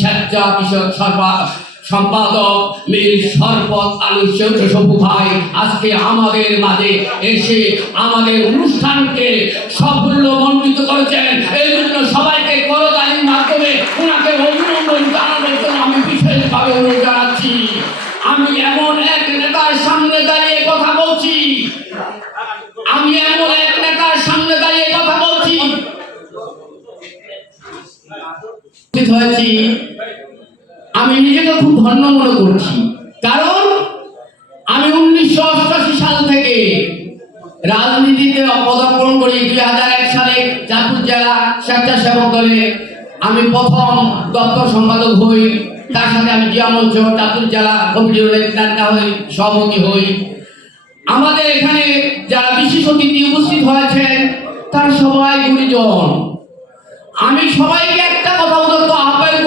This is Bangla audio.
স্বেচ্ছা বিষয়ক সম্পাদক মীর শরফত আলী সবু ভাই আজকে আমাদের মাঝে এসে আমাদের অনুষ্ঠানকে সাফল্যমণ্ডিত করেছেন। এই জন্য সবাইকে করতালির মাধ্যমে ওনাকে অভিনন্দন জানানোর জন্য আমি বিশেষভাবে অনুরোধ জানাচ্ছি। আমি এমন এক নেতার সামনে দাঁড়িয়ে কথা বলছি, হয়েছি, আমি নিজেকে খুব ধন্য মনে করছি। কারণ আমি 1988 সাল থেকে রাজনীতিতে পদার্পণ করি। 2001 সালে চাঁদপুর জেলা স্বেচ্ছাসেবক দলে আমি প্রথম দপ্তর সম্পাদক হই। তার সাথে আমি জিয়া মঞ্চ চাঁদপুর জেলা কমিটির সভাপতি হই। আমাদের এখানে যারা বিশেষ অতিথি উপস্থিত হয়েছেন তার সবাই গুণীজন। আমি সবাইকে একটা কথা বলতে আহ্বান